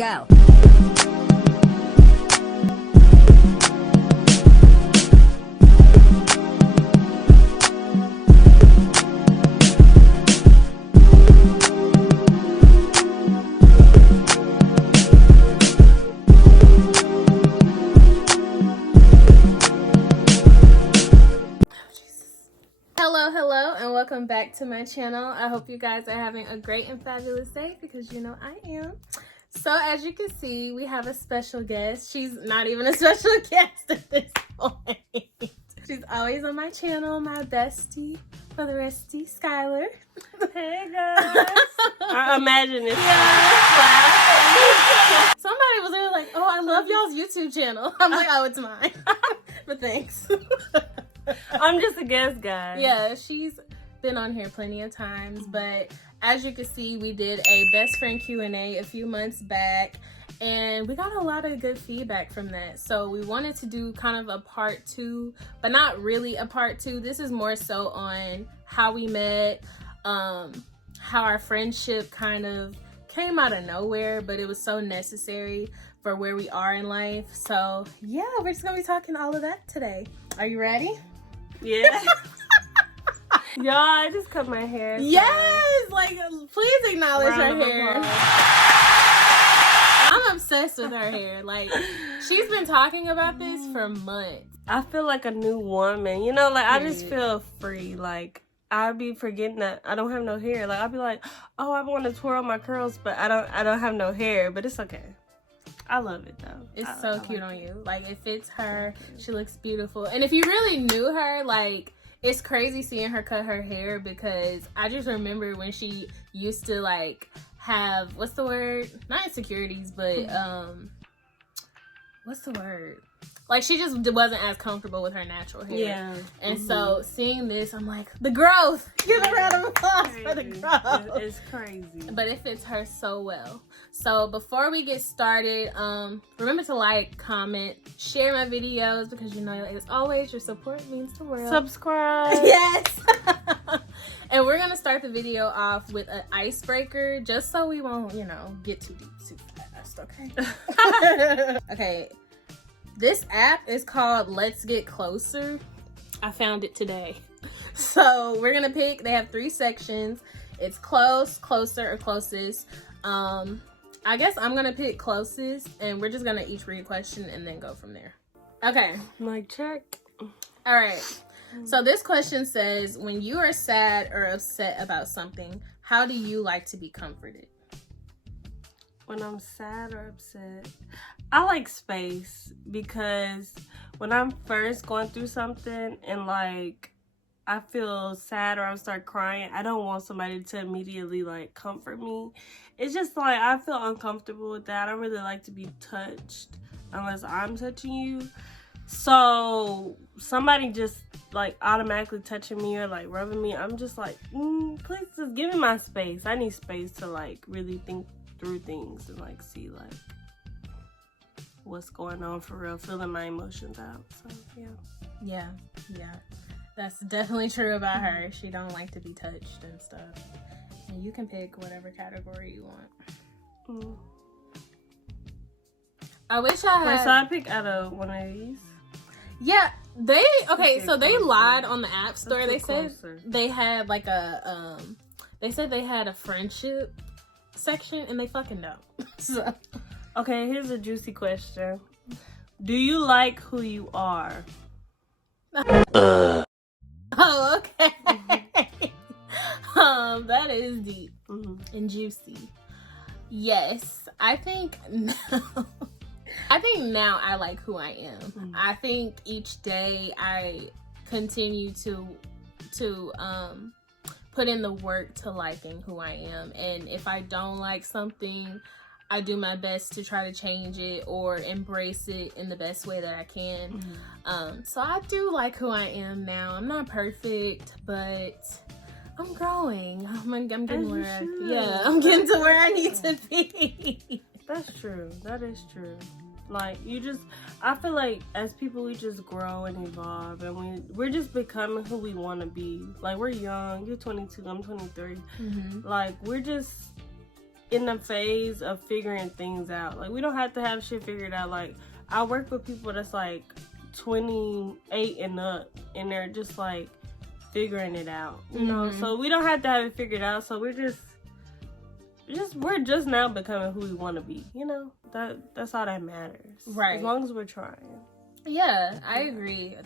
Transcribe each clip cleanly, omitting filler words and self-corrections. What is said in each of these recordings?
Go. Hello, and welcome back to my channel. I hope you guys are having a great and fabulous day because you know I am. So as you can see, we have a special guest. She's not even a special guest at this point. She's always on my channel, my bestie for the resty, Skylar. Hey guys. I imagine this. Yeah. Somebody was there like, oh, I love y'all's YouTube channel. I'm like, oh, it's mine. But thanks. I'm just a guest, guys. Yeah, she's been on here plenty of times, but as you can see, we did a best friend Q&A a few months back, and we got a lot of good feedback from that. So we wanted to do kind of a part 2, but not really a part 2. This is more so on how we met, how our friendship kind of came out of nowhere, but it was so necessary for where we are in life. So yeah, we're just gonna be talking all of that today. Are you ready? Yeah. Y'all, I just cut my hair. So. Yes! Like, please acknowledge her hair. I'm obsessed with her hair. Like, she's been talking about this for months. I feel like a new woman. You know, like, I just feel free. Like, I'll be forgetting that I don't have no hair. Like, I'll be like, oh, I want to twirl my curls, but I don't have no hair. But it's okay. I love it, though. It's so cute on you. Like, it fits her. She looks beautiful. And if you really knew her, like, it's crazy seeing her cut her hair because I just remember when she used to, like, have, what's the word? Not insecurities, but, what's the word? Like, she just wasn't as comfortable with her natural hair. Yeah. And so, seeing this, I'm like, the growth! Give a round of applause for the growth! It's crazy. But it fits her so well. So, before we get started, remember to like, comment, share my videos, because you know, as always, your support means the world. Subscribe! Yes! And we're going to start the video off with an icebreaker, just so we won't, you know, get too deep too fast, okay? Okay. This app is called Let's Get Closer. I found it today. So we're gonna pick, they have 3 sections. It's close, closer, or closest. I guess I'm gonna pick closest, and we're just gonna each read a question and then go from there. Okay. Mic check. All right. So this question says, when you are sad or upset about something, how do you like to be comforted? When I'm sad or upset, I like space, because when I'm first going through something and like I feel sad or I start crying, I don't want somebody to immediately like comfort me. It's just like I feel uncomfortable with that. I don't really like to be touched unless I'm touching you. So somebody just like automatically touching me or like rubbing me, I'm just like, please just give me my space. I need space to like really think through things and like see like what's going on for real, feeling my emotions out. So Yeah. That's definitely true about her. She don't like to be touched and stuff. And you can pick whatever category you want. I wish I had... Wait, so I pick out of one of these? Yeah, they lied on the App Store. They said they had like a they said they had a friendship section, and they fucking don't. So okay, here's a juicy question. Do you like who you are? Oh, okay. That is deep and juicy. Yes, I think now I like who I am. I think each day I continue to put in the work to liking who I am, and if I don't like something, I do my best to try to change it or embrace it in the best way that I can. So I do like who I am now. I'm not perfect, but I'm growing. I'm getting where I'm getting to where I need to be. That's true. That is true. Like, I feel like as people, we just grow and evolve, and we're just becoming who we want to be. Like, we're young. You're 22, I'm 23. Like, we're just in the phase of figuring things out. Like, we don't have to have shit figured out. Like, I work with people that's like 28 and up, and they're just like figuring it out, you know. So we don't have to have it figured out. So we're just now becoming who we want to be, you know. That's all that matters, right? As long as we're trying. Yeah, I agree.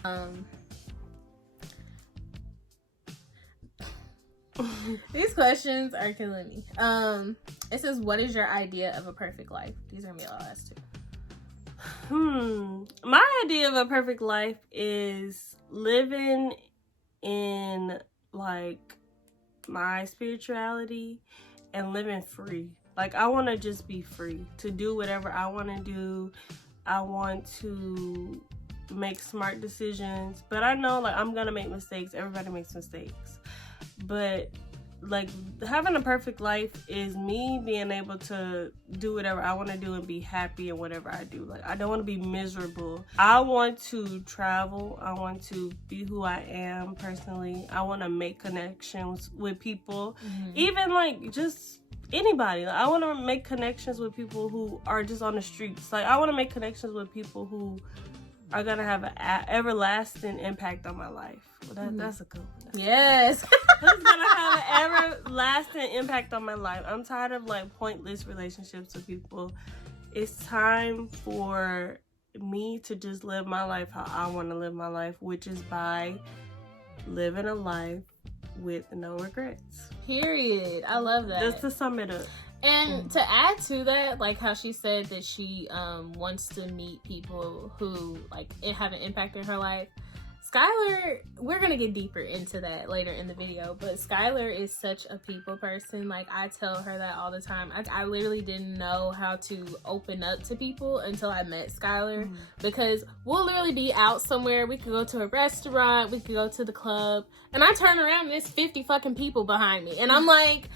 These questions are killing me. It says, what is your idea of a perfect life? These are gonna be all last two. My idea of a perfect life is living in like my spirituality and living free. Like, I want to just be free to do whatever I want to do. I want to make smart decisions, but I know, like, I'm gonna make mistakes. Everybody makes mistakes, but like, having a perfect life is me being able to do whatever I want to do and be happy in whatever I do. Like, I don't want to be miserable. I want to travel. I want to be who I am personally. I want to make connections with people, even like just anybody. Like, I want to make connections with people who are just on the streets. Like, I want to make connections with people who are gonna have an everlasting impact on my life. Well, that's a good one. Yes. Who's gonna have an everlasting impact on my life? I'm tired of like pointless relationships with people. It's time for me to just live my life how I want to live my life, which is by living a life with no regrets. Period. I love that. Just to sum it up. And to add to that, like how she said that she wants to meet people who like it have an impact in her life. Skylar, we're gonna get deeper into that later in the video, but Skylar is such a people person. Like, I tell her that all the time. I literally didn't know how to open up to people until I met Skylar, because we'll literally be out somewhere. We could go to a restaurant, we could go to the club, and I turn around and there's 50 fucking people behind me, and I'm like,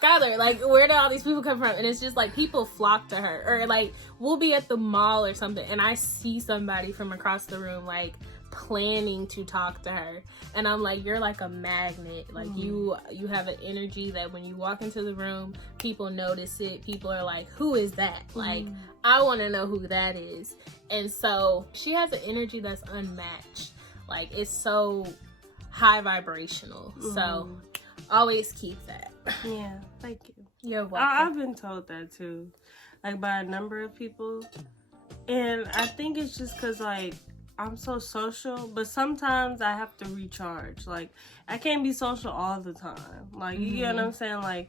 Skylar, like, where did all these people come from? And it's just like people flock to her. Or like, we'll be at the mall or something and I see somebody from across the room like planning to talk to her, and I'm like, you're like a magnet. Like, you have an energy that when you walk into the room, people notice it. People are like, who is that? Like, I want to know who that is. And so she has an energy that's unmatched. Like, it's so high vibrational. So always keep that. Yeah, thank you. You're welcome. I've been told that too, like, by a number of people, and I think it's just because like I'm so social, but sometimes I have to recharge. Like, I can't be social all the time. Like, you get what I'm saying? Like,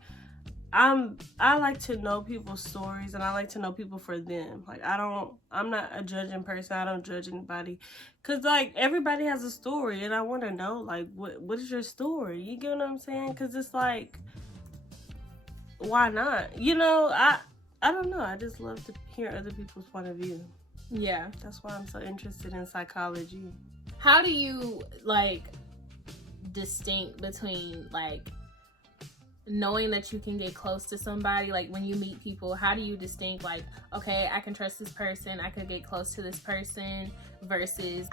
I like to know people's stories, and I like to know people for them. Like, I'm not a judging person. I don't judge anybody, cause like everybody has a story, and I want to know, like, what is your story? You get what I'm saying? Cause it's like, why not? You know, I don't know. I just love to hear other people's point of view. Yeah, that's why I'm so interested in psychology. How do you like distinct between like knowing that you can get close to somebody? Like, when you meet people, how do you distinct like, okay, I can trust this person, I could get close to this person, versus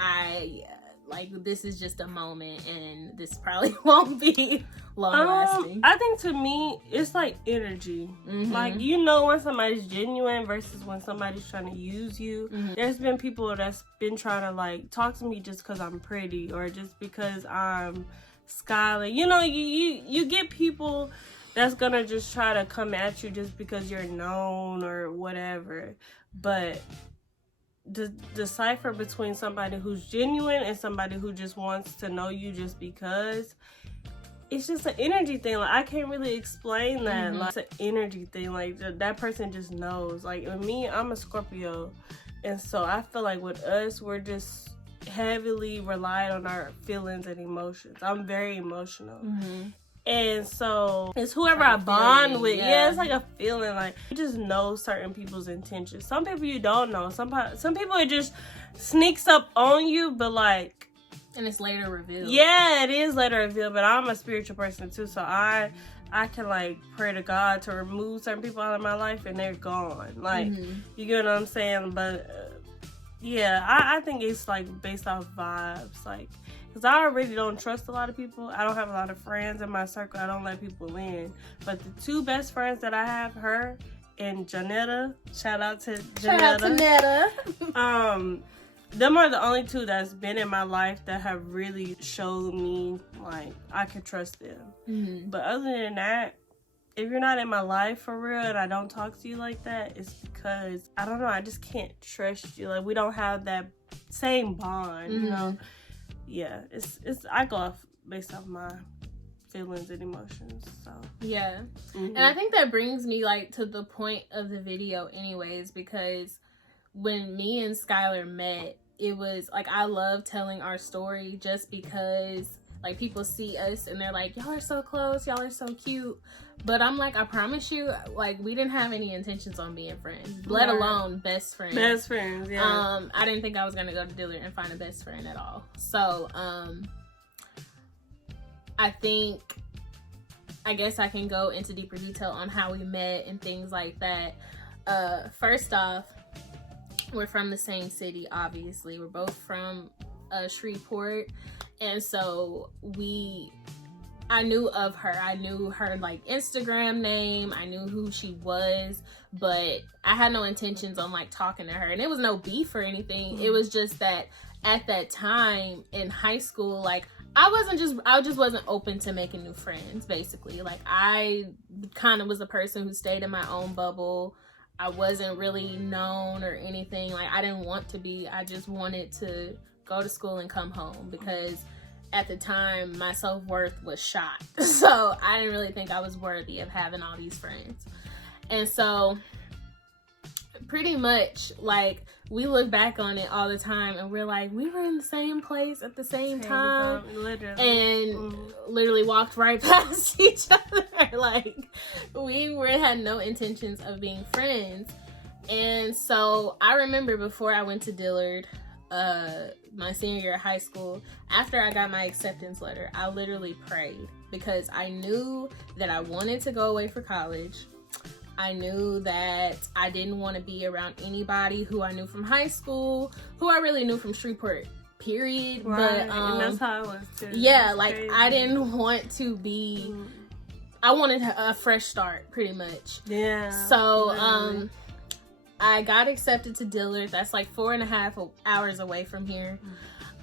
this is just a moment and this probably won't be long lasting? I think to me, it's like energy. Like, you know when somebody's genuine versus when somebody's trying to use you. There's been people that's been trying to like talk to me just because I'm pretty or just because I'm Skylar. You know, you get people that's gonna just try to come at you just because you're known or whatever. But the decipher between somebody who's genuine and somebody who just wants to know you just because, it's just an energy thing. Like, I can't really explain that. Like, it's an energy thing. Like, that person just knows. Like, with me, I'm a Scorpio, and so I feel like with us, we're just heavily relied on our feelings and emotions. I'm very emotional. And so it's whoever I bond with. Yeah, it's like a feeling. Like, you just know certain people's intentions. Some people you don't know. Some people, it just sneaks up on you, but like, and it's later revealed. Yeah, it is later revealed. But I'm a spiritual person too, so I can like pray to God to remove certain people out of my life, and they're gone. Like, you get what I'm saying? But yeah, I think it's like based off vibes. Like, Because I already don't trust a lot of people. I don't have a lot of friends in my circle. I don't let people in. But the two best friends that I have, her and Janetta, shout out to Netta. Them are the only two that's been in my life that have really showed me, like, I can trust them. Mm-hmm. But other than that, if you're not in my life for real and I don't talk to you like that, it's because, I don't know, I just can't trust you. Like, we don't have that same bond, Mm-hmm. you know? Yeah, it's I go off based off my feelings and emotions, so. Yeah. Mm-hmm. And I think that brings me, like, to the point of the video anyways, because when me and Skylar met, it was, like, I love telling our story just because, like, people see us and they're like, y'all are so close, y'all are so cute. But I'm like, I promise you, like, we didn't have any intentions on being friends, let alone best friends. Best friends, yeah. I didn't think I was gonna go to Dillard and find a best friend at all. So, I guess I can go into deeper detail on how we met and things like that. First off, we're from the same city, obviously. We're both from Shreveport. And so I knew of her. I knew her, like, Instagram name. I knew who she was. But I had no intentions on, like, talking to her. And it was no beef or anything. It was just that at that time in high school, like, I just wasn't open to making new friends, basically. Like, I kind of was a person who stayed in my own bubble. I wasn't really known or anything. Like, I didn't want to be. I just wanted to go to school and come home because at the time my self-worth was shot. So I didn't really think I was worthy of having all these friends. And so pretty much, like, we look back on it all the time and we're like, we were in the same place at the same time. Literally. And literally walked right past each other. Like, we had no intentions of being friends. And so I remember before I went to Dillard, my senior year of high school, after I got my acceptance letter, I literally prayed because I knew that I wanted to go away for college. I knew that I didn't want to be around anybody who I knew from high school, who I really knew from Shreveport, period. Right. But and that's how it was too. Yeah, like, crazy. I didn't want to be, I wanted a fresh start, pretty much. Yeah. So, literally. I got accepted to Dillard. That's like 4.5 hours away from here.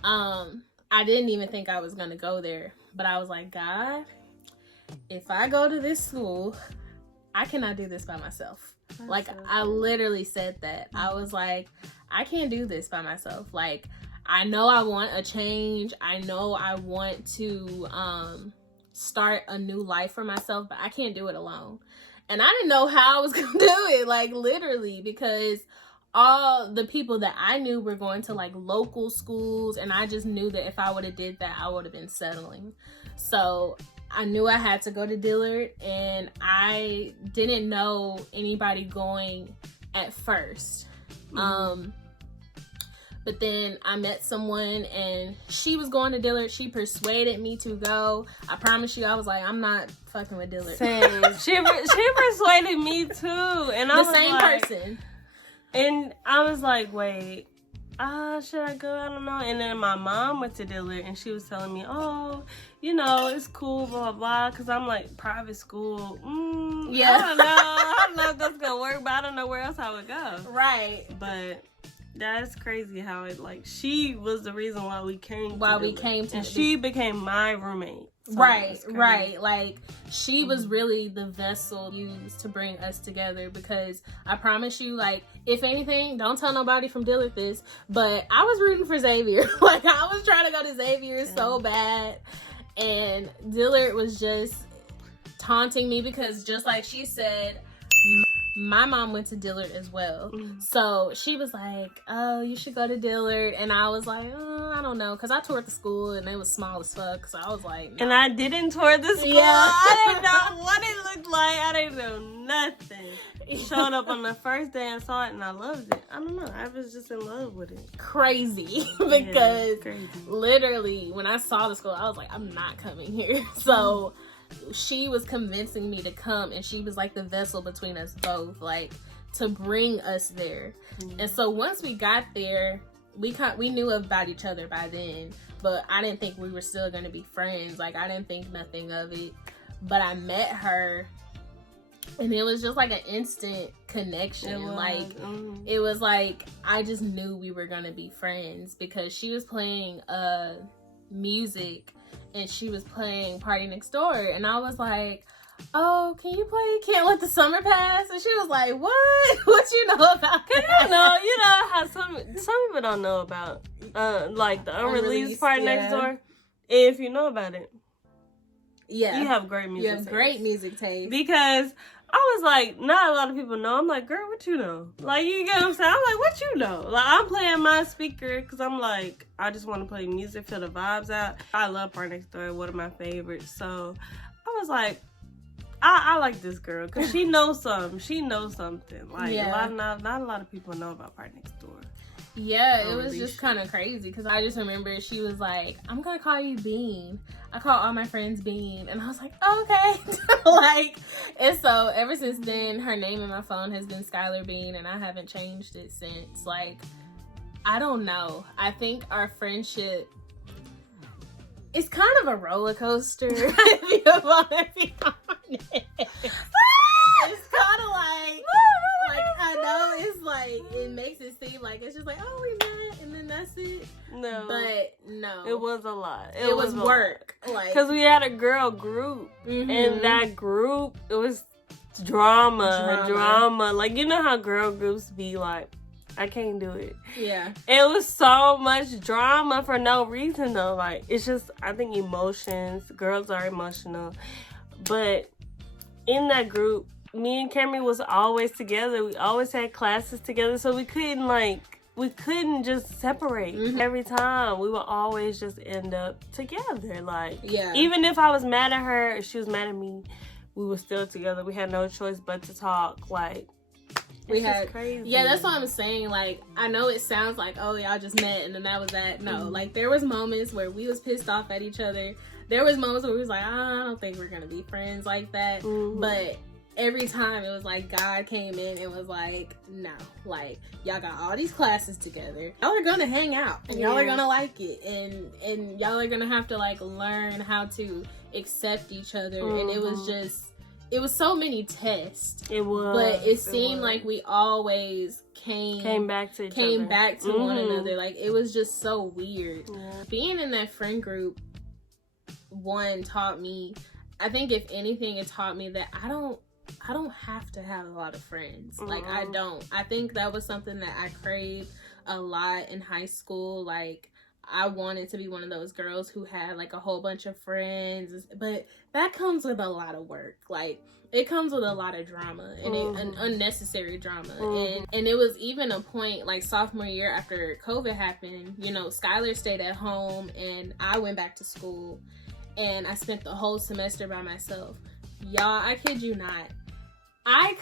I didn't even think I was going to go there. But I was like, God, if I go to this school, I cannot do this by myself. That's like, so I literally said that. I was like, I can't do this by myself. Like, I know I want a change. I know I want to start a new life for myself, but I can't do it alone. And I didn't know how I was going to do it, like, literally, because all the people that I knew were going to, like, local schools, and I just knew that if I would have did that, I would have been settling. So I knew I had to go to Dillard, and I didn't know anybody going at first. But then I met someone and she was going to Dillard. She persuaded me to go. I promise you, I was like, I'm not fucking with Dillard. Same. she persuaded me too. And I was the same like, person. And I was like, wait, should I go? I don't know. And then my mom went to Dillard and she was telling me, oh, you know, it's cool, blah, blah, blah. Because I'm like, private school. Yeah. I don't know. I don't know if that's going to work, but I don't know where else I would go. Right. But that's crazy how it, like, she was the reason why we came to and she became my roommate. So right. Like, she was really the vessel used to bring us together, because I promise you, like, if anything, don't tell nobody from Dillard this, but I was rooting for Xavier. Like, I was trying to go to Xavier so bad, and Dillard was just taunting me because, just like she said, my mom went to Dillard as well. So she was like, oh, you should go to Dillard. And I was like, oh, I don't know. Because I toured the school and it was small as fuck. So I was like, no. And I didn't tour the school. Yeah. I didn't know what it looked like. I didn't know nothing. Showed up on the first day and saw it and I loved it. I don't know. I was just in love with it. Crazy. Because literally, when I saw the school, I was like, I'm not coming here. So she was convincing me to come, and she was like the vessel between us both, like, to bring us there. And so once we got there, we knew about each other by then, but I didn't think we were still gonna be friends. Like, I didn't think nothing of it. But I met her, and it was just like an instant connection. It was like I just knew we were gonna be friends because she was playing music, and she was playing Party Next Door, and I was like, oh, can you play Can't Let the Summer Pass? And she was like, what? What you know about that? You know how some people don't know about like the unreleased Party Next Door. If you know about it, you have great music. You have great music taste. Because I was like, not a lot of people know. I'm like, girl, what you know? Like, you get what I'm saying? I'm like, what you know? Like, I'm playing my speaker because I'm like, I just want to play music, feel the vibes out. I love Party Next Door, one of my favorites. So I was like, I like this girl because she knows something. She knows something. Like, not a lot of people know about Party Next Door. Yeah, it was just kind of crazy because I just remember she was like, I'm going to call you Bean. I call all my friends Bean. And I was like, oh, okay. And so ever since then, her name in my phone has been Skylar Bean, and I haven't changed it since. Like, I don't know. I think our friendship, it's kind of a roller coaster, if you want to be honest. It's kind of like, I know it's like, it makes it seem like it's just like, oh, we met, and then that's it. No. But no. It was a lot. It was work. Like, because we had a girl group, and that group, it was drama. Like, you know how girl groups be like, I can't do it. Yeah. It was so much drama for no reason, though. Like, it's just, I think emotions. Girls are emotional. But in that group, me and Camry was always together. We always had classes together, so we couldn't just separate. Every time we would always just end up together. Like, even if I was mad at her or she was mad at me, we were still together. We had no choice but to talk. Like, we had crazy. Yeah, that's what I'm saying. Like, I know it sounds like, oh, y'all just met and then that was that. No, like, there was moments where we was pissed off at each other. There was moments where we was like, I don't think we're gonna be friends like that. But every time it was like God came in and was like, no, like, y'all got all these classes together. Y'all are gonna hang out and y'all are gonna like it, and y'all are gonna have to like learn how to accept each other. And it was so many tests. It was. But it seemed like we always came back to one another. Like, it was just so weird. Being in that friend group, one, taught me, I think if anything, it taught me that I don't have to have a lot of friends. Like, I don't. I think that was something that I craved a lot in high school. Like, I wanted to be one of those girls who had like a whole bunch of friends, but that comes with a lot of work. Like, it comes with a lot of drama and unnecessary drama. And it was even a point like sophomore year after COVID happened, you know, Skylar stayed at home and I went back to school, and I spent the whole semester by myself. Y'all, I kid you not. I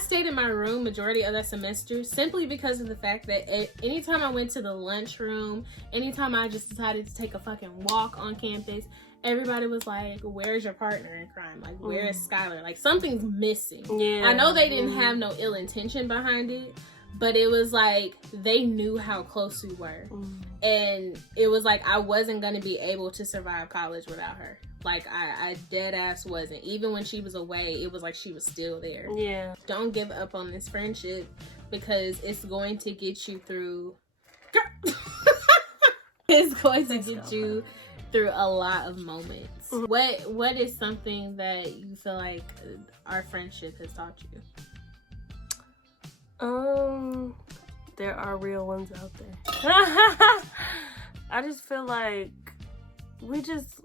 stayed in my room majority of that semester simply because of the fact that anytime I went to the lunchroom, anytime I just decided to take a fucking walk on campus, everybody was like, where's your partner in crime? Like, where is Skylar? Like, something's missing. Yeah. I know they didn't have no ill intention behind it, but it was like they knew how close we were. And it was like I wasn't going to be able to survive college without her. Like, I dead ass wasn't. Even when she was away, it was like she was still there. Yeah. Don't give up on this friendship because it's going to get you through. It's going to get you through a lot of moments. What is something that you feel like our friendship has taught you? There are real ones out there. I just feel like we just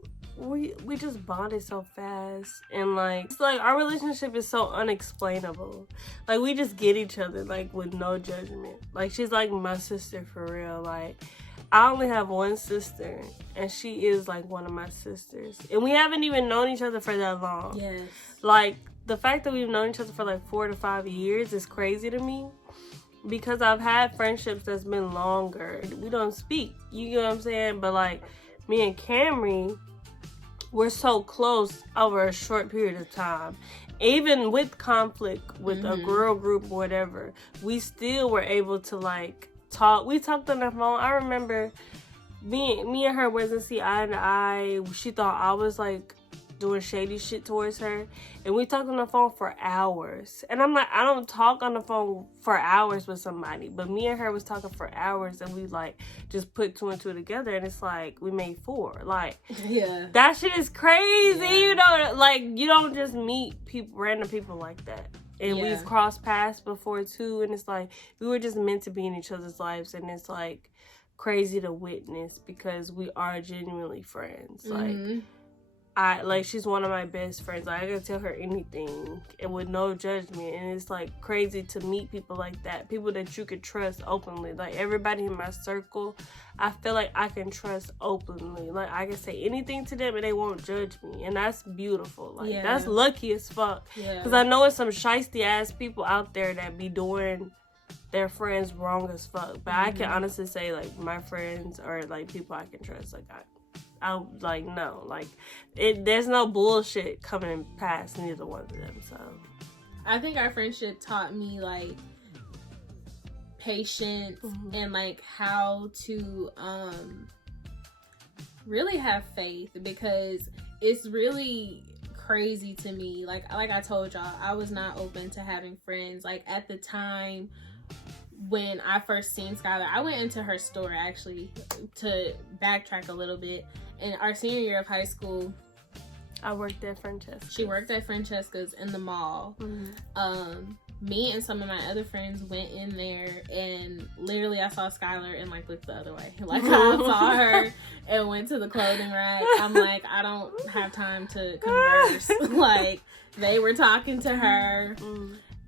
bonded so fast, and like, it's like our relationship is so unexplainable. Like, we just get each other like with no judgment. Like, she's like my sister for real. Like, I only have one sister, and she is like one of my sisters, and we haven't even known each other for that long. Yes. Like, the fact that we've known each other for like 4 to 5 years is crazy to me, because I've had friendships that's been longer. We don't speak, you know what I'm saying? But like, me and Camry, we're so close over a short period of time. Even with conflict with a girl group or whatever, we still were able to like talk. We talked on the phone. I remember me and her wasn't see eye to eye. She thought I was like doing shady shit towards her, and we talked on the phone for hours. And I'm like, I don't talk on the phone for hours with somebody, but me and her was talking for hours, and we like just put 2 and 2 together, and it's like we made 4. Like, yeah, that shit is crazy. Yeah. You know, like you don't just meet people, random people like that. And Yeah. we've crossed paths before too, and it's like we were just meant to be in each other's lives, and it's like crazy to witness because we are genuinely friends. Mm-hmm. Like she's one of my best friends. Like, I can tell her anything and with no judgment, and it's like crazy to meet people like that, people that you could trust openly. Like everybody in my circle, I feel like I can trust openly. Like I can say anything to them and they won't judge me, and that's beautiful. Like that's lucky as fuck. Because I know it's some shiesty ass people out there that be doing their friends wrong as fuck. But I can honestly say like my friends are like people I can trust. Like I like no, like there's no bullshit coming past neither one of them. So I think our friendship taught me like patience and like how to really have faith, because it's really crazy to me. Like I told y'all, I was not open to having friends. Like at the time when I first seen Skylar, I went into her store actually, to backtrack a little bit. In our senior year of high school, I worked at Francesca's. She worked at Francesca's in the mall. Me and some of my other friends went in there, and literally I saw Skylar and like looked the other way. Like I saw her and went to the clothing rack. I'm like, I don't have time to converse. Like they were talking to her.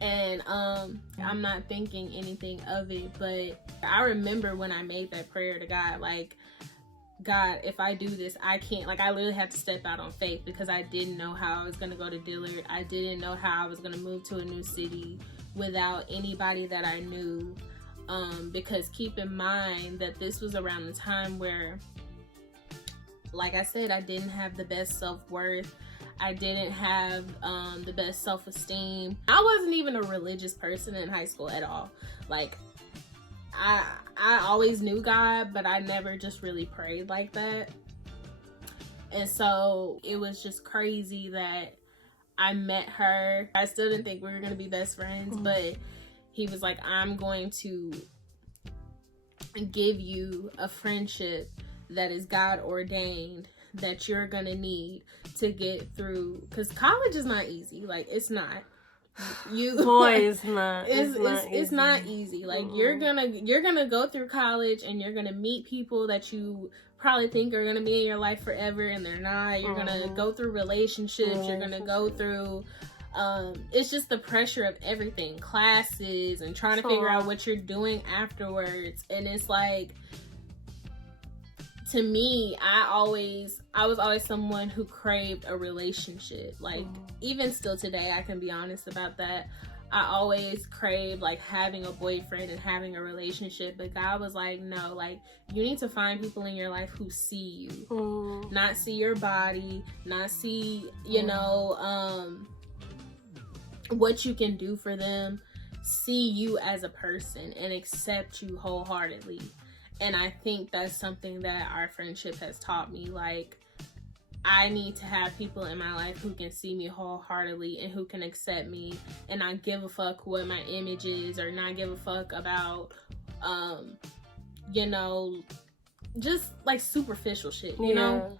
And I'm not thinking anything of it, but I remember when I made that prayer to God, like, God, if I do this, I can't, like, I literally had to step out on faith, because I didn't know how I was going to go to Dillard. I didn't know how I was going to move to a new city without anybody that I knew, because keep in mind that this was around the time where, like I said, I didn't have the best self-worth. I didn't have the best self-esteem. I wasn't even a religious person in high school at all. Like, I always knew God, but I never just really prayed like that. And so it was just crazy that I met her. I still didn't think we were going to be best friends, but he was like, I'm going to give you a friendship that is God ordained, that you're going to need to get through, because college is not easy. Like, it's not. It's not easy. Like you're gonna go through college, and you're gonna meet people that you probably think are gonna be in your life forever, and they're not. You're gonna go through relationships. You're gonna go through it's just the pressure of everything, classes, and trying to figure out what you're doing afterwards. And it's like, to me, I was always someone who craved a relationship. Like, even still today, I can be honest about that. I always craved, like, having a boyfriend and having a relationship. But God was like, no, like, you need to find people in your life who see you. Not see your body, not see, what you can do for them. See you as a person and accept you wholeheartedly. And I think that's something that our friendship has taught me. Like, I need to have people in my life who can see me wholeheartedly and who can accept me and not give a fuck what my image is, or not give a fuck about, just like superficial shit, you know?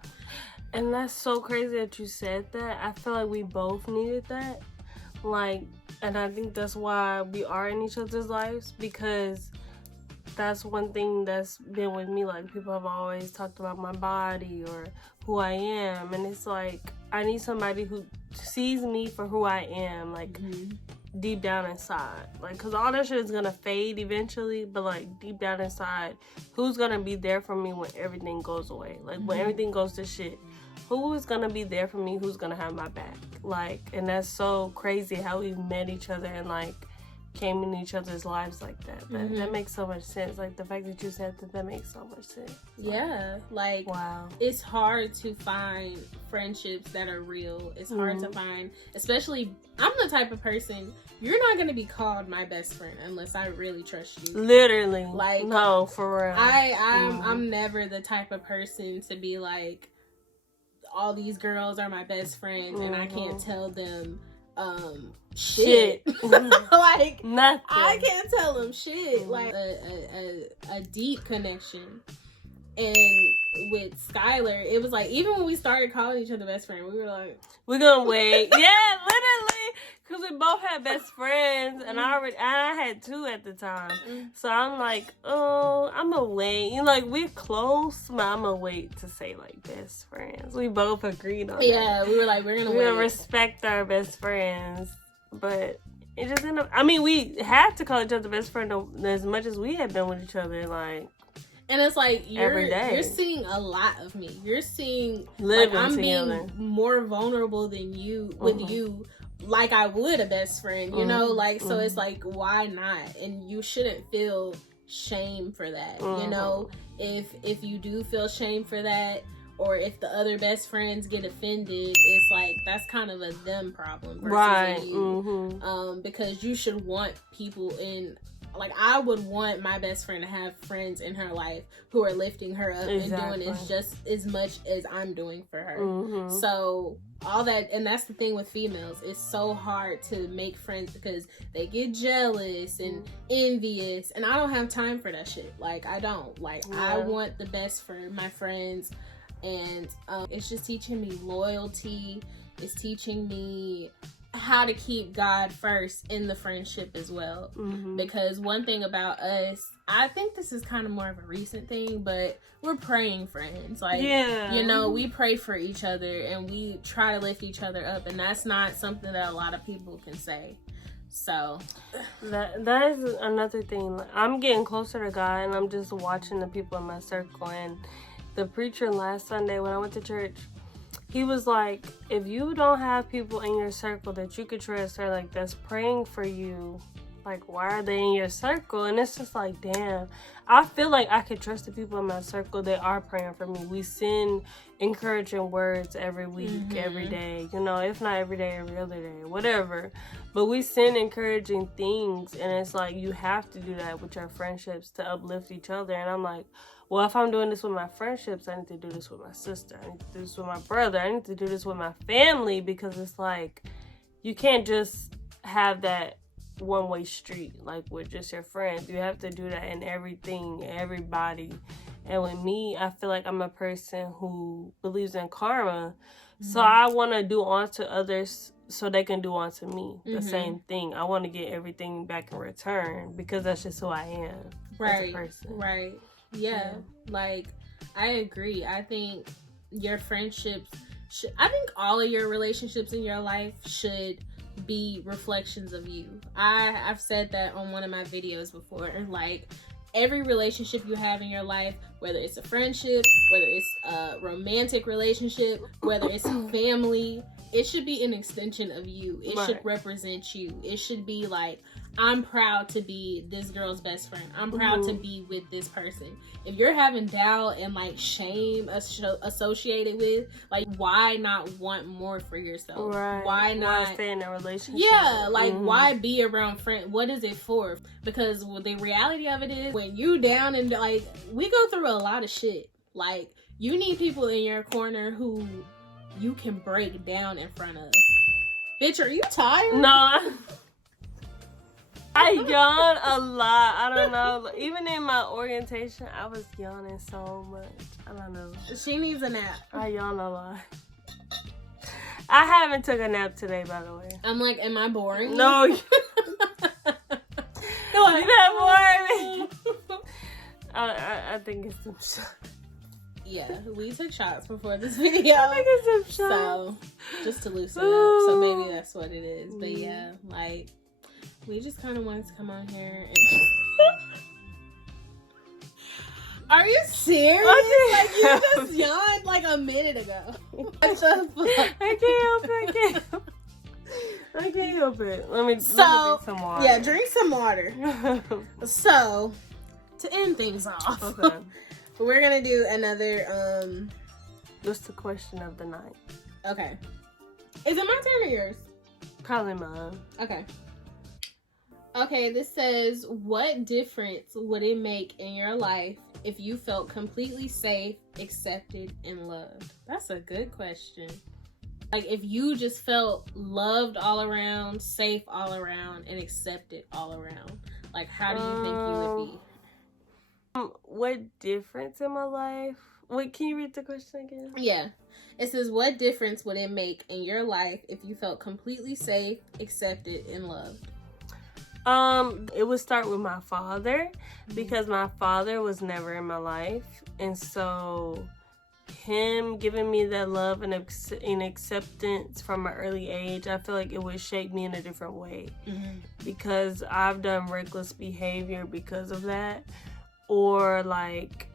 And that's so crazy that you said that. I feel like we both needed that. Like, and I think that's why we are in each other's lives, because that's one thing that's been with me. Like, people have always talked about my body or who I am, and it's like, I need somebody who sees me for who I am, like, deep down inside. Like, because all that shit is gonna fade eventually, but like, deep down inside, who's gonna be there for me when everything goes away? Like, when everything goes to shit, who is gonna be there for me? Who's gonna have my back? Like, and that's so crazy how we met each other and like came in each other's lives like that. That makes so much sense. Like, the fact that you said that makes so much sense. Yeah, like, wow. It's hard to find friendships that are real. It's hard to find, especially, I'm the type of person, you're not gonna be called my best friend unless I really trust you. Literally. Like, no, for real. I'm never the type of person to be like, all these girls are my best friends and I can't tell them shit. Like, nothing. I can't tell them shit. Like a deep connection. And with Skylar, it was like, even when we started calling each other best friend, we were like, we're gonna wait. Yeah, literally, because we both had best friends, and I had two at the time. So I'm like, oh, I'm gonna wait. You know, like, we're close, but I'm gonna wait to say like best friends. We both agreed on that. Yeah, we were like, we're gonna respect our best friends, but it just ended up. I mean, we had to call each other best friend as much as we had been with each other, like. And it's like, every day. You're seeing a lot of me. You're seeing, living like, I'm together. being more vulnerable than you, with you, like I would a best friend, you know? Like, so it's like, why not? And you shouldn't feel shame for that, you know? If you do feel shame for that, or if the other best friends get offended, it's like, that's kind of a them problem versus a you. Because you should want people in... Like, I would want my best friend to have friends in her life who are lifting her up and doing it just as much as I'm doing for her. So, all that, and that's the thing with females. It's so hard to make friends because they get jealous and envious, and I don't have time for that shit. Like, I don't. Like, I want the best for my friends, and it's just teaching me loyalty. It's teaching me how to keep God first in the friendship as well. Because one thing about us, I think this is kind of more of a recent thing, but we're praying friends. Like, you know, we pray for each other and we try to lift each other up, and that's not something that a lot of people can say. So that is another thing. I'm getting closer to God, and I'm just watching the people in my circle. And the preacher last Sunday when I went to church, he was like, if you don't have people in your circle that you could trust or like that's praying for you, like, why are they in your circle? And it's just like, damn, I feel like I could trust the people in my circle that are praying for me. We send encouraging words every week, every day, you know, if not every day, every other day, whatever. But we send encouraging things, and it's like, you have to do that with your friendships to uplift each other. And I'm like, well, if I'm doing this with my friendships, I need to do this with my sister. I need to do this with my brother. I need to do this with my family, because it's like, you can't just have that one-way street, like with just your friends. You have to do that in everything, everybody. And with me, I feel like I'm a person who believes in karma. So I want to do unto others so they can do unto me the same thing. I want to get everything back in return, because that's just who I am as a person. Right. Yeah, like, I agree. I think your friendships I think all of your relationships in your life should be reflections of you. I've said that on one of my videos before. Like, every relationship you have in your life, whether it's a friendship, whether it's a romantic relationship, whether it's a family, it should be an extension of you. It should represent you. It should be like, I'm proud to be this girl's best friend. I'm proud to be with this person. If you're having doubt and like shame associated with, like, why not want more for yourself? Why not stay in a relationship? Yeah, like, why be around friends? What is it for? Because the reality of it is, when you down and like, we go through a lot of shit. Like, you need people in your corner who you can break down in front of. Bitch, are you tired? No. I yawn a lot. I don't know. Even in my orientation, I was yawning so much. I don't know. She needs a nap. I yawn a lot. I haven't took a nap today, by the way. I'm like, am I boring? No. You're not boring. I think it's some shots. Yeah, we took shots before this video. I think it's some shots. So, just to loosen up. So maybe that's what it is. But yeah, like, we just kind of wanted to come on here and... Are you serious? Like, you just yawned like a minute ago. What the fuck? I can't help it. I can't help it. Let me drink some water. Yeah, drink some water. So, to end things off, okay, we're gonna do another what's the question of the night? Okay. Is it my turn or yours? Probably mine. Okay. Okay, this says, what difference would it make in your life if you felt completely safe, accepted, and loved? That's a good question. Like, if you just felt loved all around, safe all around, and accepted all around, like, how do you think you would be? What difference in my life? Wait, can you read the question again? Yeah. It says, what difference would it make in your life if you felt completely safe, accepted, and loved? It would start with my father, because my father was never in my life, and so him giving me that love and acceptance from an early age, I feel like it would shape me in a different way, because I've done reckless behavior because of that, or like,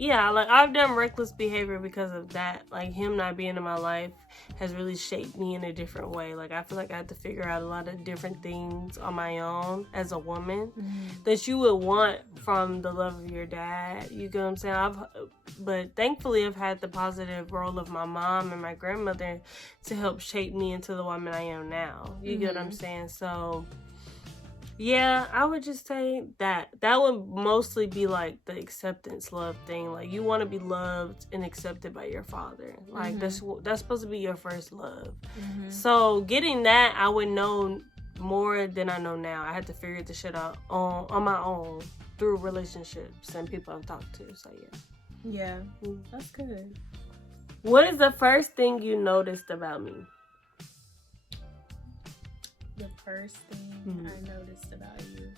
yeah, like I've done reckless behavior because of that. Like, him not being in my life has really shaped me in a different way. Like, I feel like I had to figure out a lot of different things on my own as a woman that you would want from the love of your dad. You get what I'm saying? But thankfully, I've had the positive role of my mom and my grandmother to help shape me into the woman I am now. You get what I'm saying? So, yeah, I would just say that would mostly be like the acceptance love thing. Like, you want to be loved and accepted by your father. Like, that's supposed to be your first love. So getting that, I would know more than I know now. I had to figure the shit out on my own through relationships and people I've talked to. So Yeah, that's good. What is the first thing you noticed about me? The first thing I noticed about you.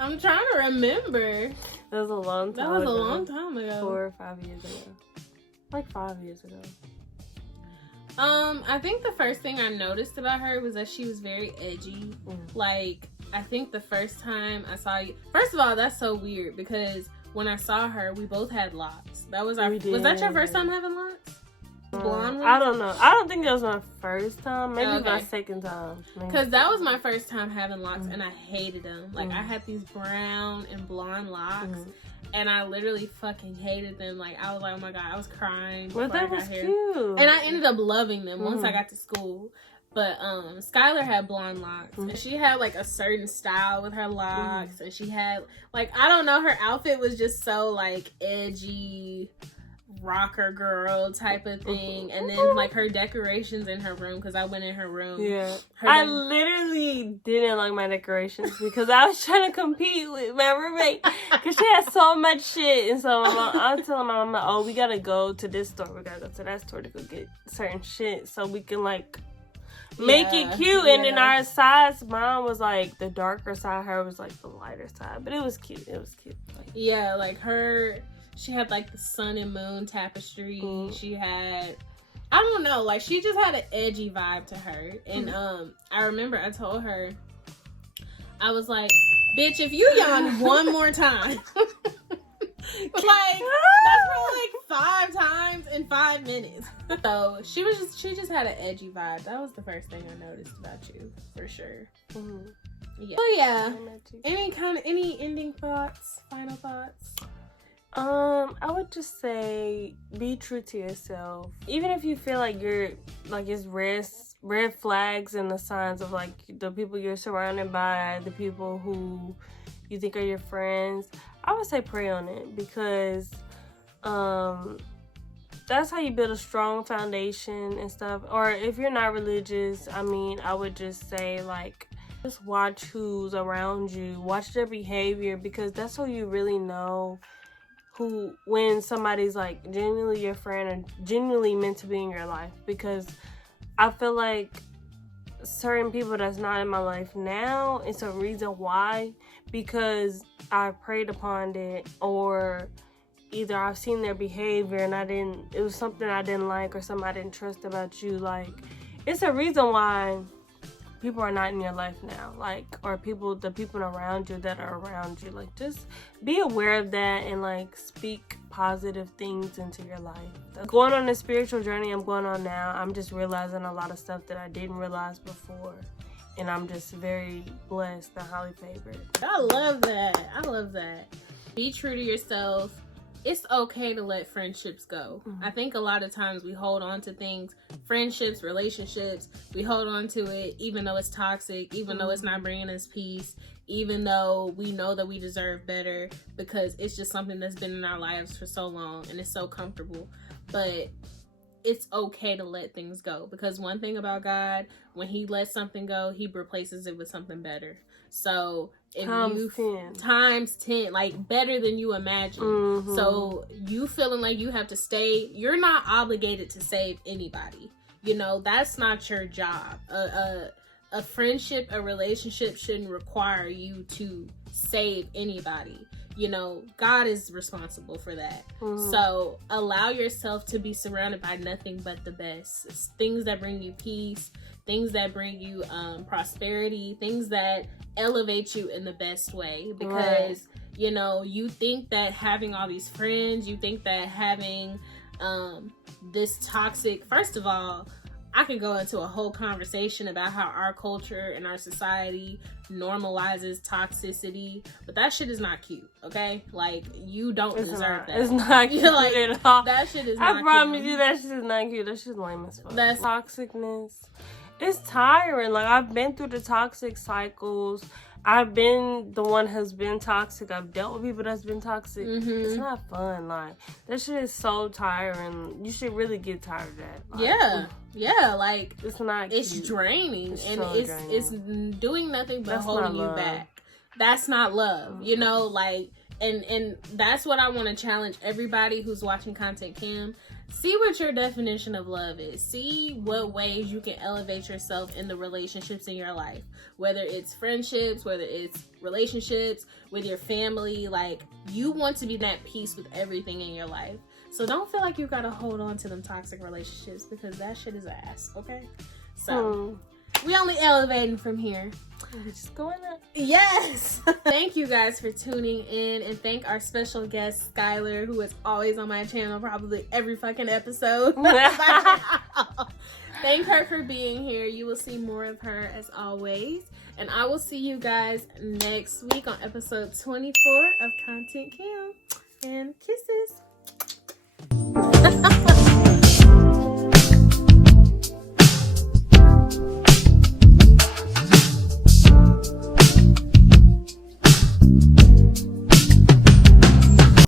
I'm trying to remember. That was a long time ago. That was a long time ago. 4 or 5 years ago. Like 5 years ago. I think the first thing I noticed about her was that she was very edgy. Like, I think the first time I saw you, first of all, that's so weird because when I saw her, we both had locks. Was that your first time having locks? Blonde? I don't know. I don't think that was my first time. Maybe my second time. Because that was my first time having locks, and I hated them. Like, I had these brown and blonde locks, and I literally fucking hated them. Like, I was like, oh my god, I was crying. Well, that was cute. And I ended up loving them once I got to school. But Skylar had blonde locks, and she had like a certain style with her locks, and she had like, I don't know, her outfit was just so like edgy, rocker girl type of thing. And then like her decorations in her room, because I went in her room. Yeah, I literally didn't like my decorations because I was trying to compete with my roommate because she had so much shit. And so I was telling my mama, oh, we gotta go to this store, we gotta go to that store to go get certain shit so we can like make it cute. And then our size, mine was like the darker side, her was like the lighter side, but it was cute. Yeah, like she had like the sun and moon tapestry. She had, I don't know, like she just had an edgy vibe to her. And I remember I told her, I was like, bitch, if you yawn one more time, like that's probably like 5 times in 5 minutes. So she just had an edgy vibe. That was the first thing I noticed about you, for sure. Yeah. So yeah, any ending thoughts, final thoughts? I would just say be true to yourself. Even if you feel like you're like it's red flags and the signs of like the people you're surrounded by, the people who you think are your friends, I would say pray on it, because that's how you build a strong foundation and stuff. Or if you're not religious, I mean, I would just say like just watch who's around you, watch their behavior, because that's how you really know when somebody's like genuinely your friend or genuinely meant to be in your life. Because I feel like certain people that's not in my life now, it's a reason why, because I prayed upon it, or either I've seen their behavior and it was something I didn't like or something I didn't trust about you. Like, it's a reason why people are not in your life now, like, or the people around you that are around you. Like, just be aware of that and like speak positive things into your life. Going on the spiritual journey I'm going on now, I'm just realizing a lot of stuff that I didn't realize before, and I'm just very blessed and highly favored. I love that. Be true to yourself. it's okay to let friendships go. I think a lot of times we hold on to things, friendships, relationships, we hold on to it even though it's toxic, even though it's not bringing us peace, even though we know that we deserve better, because it's just something that's been in our lives for so long and it's so comfortable. But it's okay to let things go, because one thing about God, when he lets something go, he replaces it with something better. So if times 10, like better than you imagine. So you feeling like you have to stay, you're not obligated to save anybody. You know, that's not your job. A friendship, a relationship shouldn't require you to save anybody. You know, God is responsible for that. So allow yourself to be surrounded by nothing but the best. It's things that bring you peace, things that bring you prosperity, things that elevate you in the best way. Because, you know, you think that having all these friends, you think that having this toxic, first of all, I could go into a whole conversation about how our culture and our society normalizes toxicity, but that shit is not cute, okay? Like, you don't deserve that. It's not cute like, at all. That shit is not cute. I promise you that shit is not cute. That shit's lame as fuck. That's toxicness. It's tiring. Like, I've been through the toxic cycles. I've been the one who's been toxic. I've dealt with people that's been toxic. It's not fun. Like, that shit is so tiring. You should really get tired of that. Like, yeah, like, it's not it's cute. Draining. It's and so draining. It's doing nothing but That's holding you not love. back. That's not love. You know, like, and that's what I want to challenge everybody who's watching Content Cam. See what your definition of love is. See what ways you can elevate yourself in the relationships in your life. Whether it's friendships, whether it's relationships with your family. Like, you want to be at peace with everything in your life. So don't feel like you gotta hold on to them toxic relationships, because that shit is ass, okay? So, we only elevating from here. We're just going up. Yes! Thank you guys for tuning in, and thank our special guest, Skylar, who is always on my channel, probably every fucking episode. Thank her for being here. You will see more of her as always. And I will see you guys next week on episode 24 of Content Cam. And kisses.